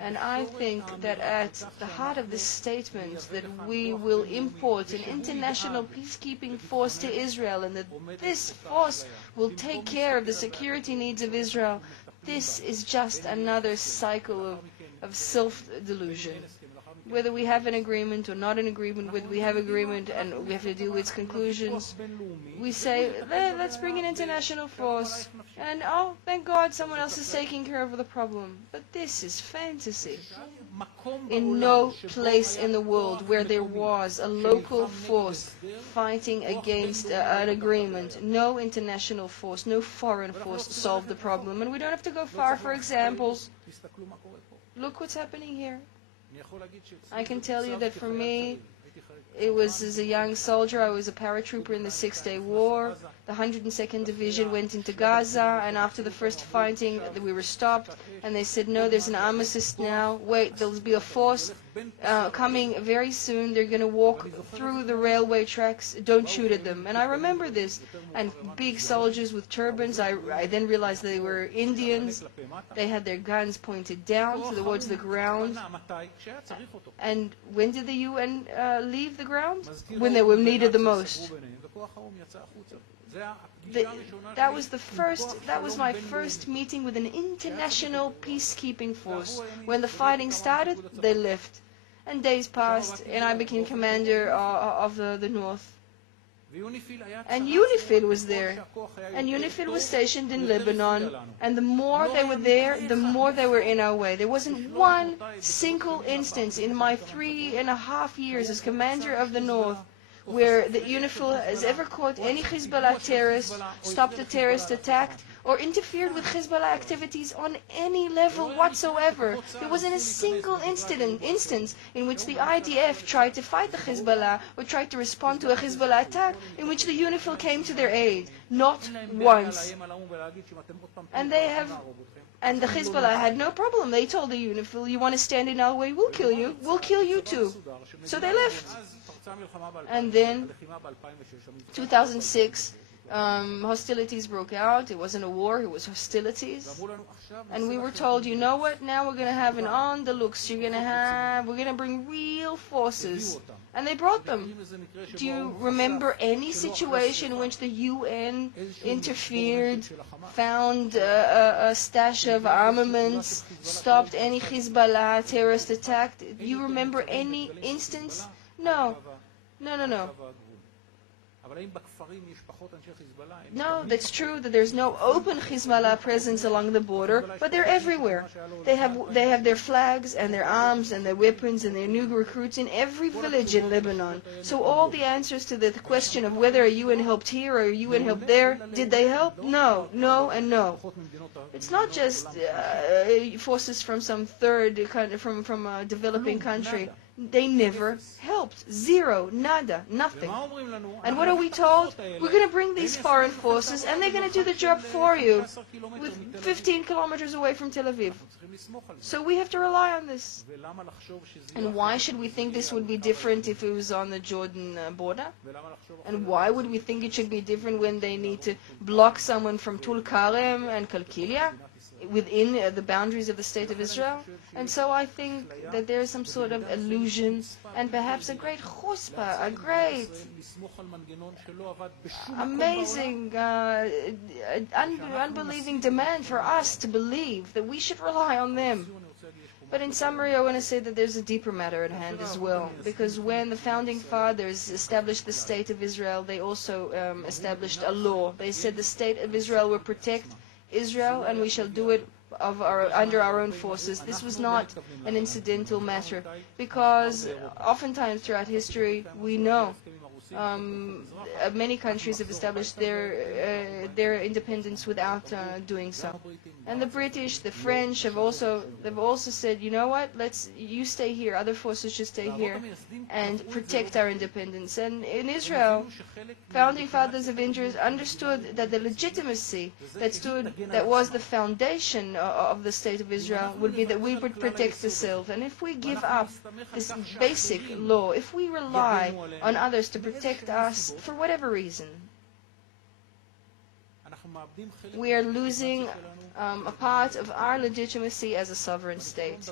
And I think that at the heart of this statement that we will import an international peacekeeping force to Israel and that this force will take care of the security needs of Israel, this is just another cycle of self-delusion. Whether we have an agreement or not an agreement, whether we have agreement and we have to deal with its conclusions, we say, let's bring an international force, and oh, thank God someone else is taking care of the problem. But this is fantasy. In no place in the world where there was a local force fighting against an agreement, no international force, no foreign force solved the problem. And we don't have to go far for examples. Look what's happening here. I can tell you that for me, it was as a young soldier, I was a paratrooper in the Six-Day War. The 102nd Division went into Gaza, and after the first fighting, we were stopped, and they said, no, there's an armistice now. Wait, there'll be a force coming very soon. They're going to walk through the railway tracks. Don't shoot at them. And I remember this. And big soldiers with turbans, I then realized they were Indians. They had their guns pointed down towards the ground. And when did the UN leave the ground? When they were needed the most. That was my first meeting with an international peacekeeping force. When the fighting started, they left. And days passed, and I became commander of the North. And UNIFIL was there. And UNIFIL was stationed in Lebanon. And the more they were there, the more they were in our way. There wasn't one single instance in my 3.5 years as commander of the North where the UNIFIL has ever caught any Hezbollah terrorist, stopped a terrorist attack, or interfered with Hezbollah activities on any level whatsoever. There wasn't a single instance in which the IDF tried to fight the Hezbollah or tried to respond to a Hezbollah attack in which the UNIFIL came to their aid. Not once. And the Hezbollah had no problem. They told the UNIFIL, you want to stand in our way, we'll kill you. We'll kill you too. So they left. And then, 2006, hostilities broke out. It wasn't a war, it was hostilities. And we were told, you know what, now we're going to have an on the looks. We're going to bring real forces. And they brought them. Do you remember any situation in which the UN interfered, found a stash of armaments, stopped any Hezbollah terrorist attack? Do you remember any instance? No. No, that's true that there's no open Hezbollah presence along the border, but they're everywhere. They have their flags and their arms and their weapons and their new recruits in every village in Lebanon. So all the answers to the question of whether a UN helped here or a UN helped there, did they help? No, and no. It's not just forces from some third country, from a developing country. They never helped. Zero, nada, nothing. And what are we told? We're going to bring these foreign forces and they're going to do the job for you with 15 kilometers away from Tel Aviv. So we have to rely on this. And why should we think this would be different if it was on the Jordan border? And why would we think it should be different when they need to block someone from Tulkarem and Kalkilia within the boundaries of the State of Israel? And so I think that there is some sort of illusion and perhaps a great chutzpah, a great, amazing, unbelieving demand for us to believe that we should rely on them. But in summary, I want to say that there's a deeper matter at hand as well. Because when the Founding Fathers established the State of Israel, they also established a law. They said the State of Israel will protect Israel and we shall do it under our own forces. This was not an incidental matter, because oftentimes throughout history we know many countries have established their independence without doing so. And the British, the French they've also said, you know what, you stay here, other forces should stay here and protect our independence. And in Israel, Founding Fathers of Israel understood that the legitimacy that was the foundation of the State of Israel would be that we would protect the self. And if we give up this basic law, if we rely on others to protect us for whatever reason, we are losing a part of our legitimacy as a sovereign state.